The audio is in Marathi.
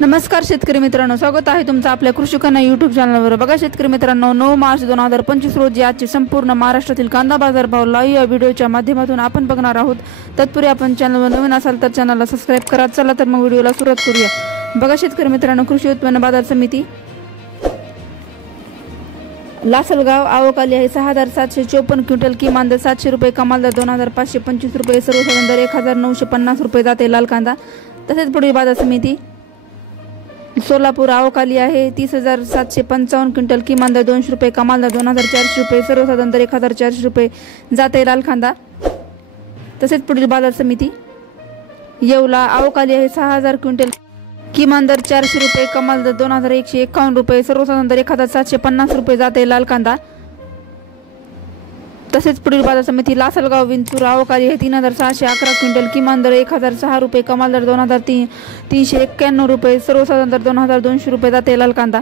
नमस्कार शेतकरी मित्रांनो, स्वागत आहे तुमचं आपल्या कृषी कन्या यूट्यूब चॅनलवर। बघा शेतकरी मित्रांनो, 9 मार्च 2025 रोजी आजचे संपूर्ण महाराष्ट्रातील कांदा बाजार भाव लाईव्ह या व्हिडिओच्या माध्यमातून आपण बघणार आहोत। तत्पूर्वी आपण चॅनलवर नवीन असाल तर चॅनलला सबस्क्राइब करा। चला तर मग व्हिडिओला सुरुवात करूया। बघा शेतकरी मित्रांनो, कृषी उत्पन्न बाजार समिती लासलगाव आवक आली आहे 6754 क्विंटल, किमान दर 700 रुपये, कमाल दर 2525 रुपये, सर्वसाधारण दर 1950 रुपये जाते लाल कांदा। तसेच पुढील बाजार समिती सोलापूर आवक आली आहे 30,755 क्विंटल, किमान दर 200 रुपये, कमाल दर 2400 रुपये, सर्वसाधारण दर 1400 रुपये जाते लाल कांदा। तसेच पुढील बाजार समिती येवला आवक आली आहे 6000 क्विंटल, किमान दर 400 रुपये, कमाल दर 2151 रुपये, सर्वसाधारण दर 1750 रुपये जाते लाल कांदा। तसेच पुढील बाजार समिती लासलगाव विंचूर आवक आली आहे 3611 क्विंटल, किमान दर 1006 रुपये, कमाल दर 2391 रुपये, सर्वसाधारण दर 2200 रुपये जाते लाल कांदा।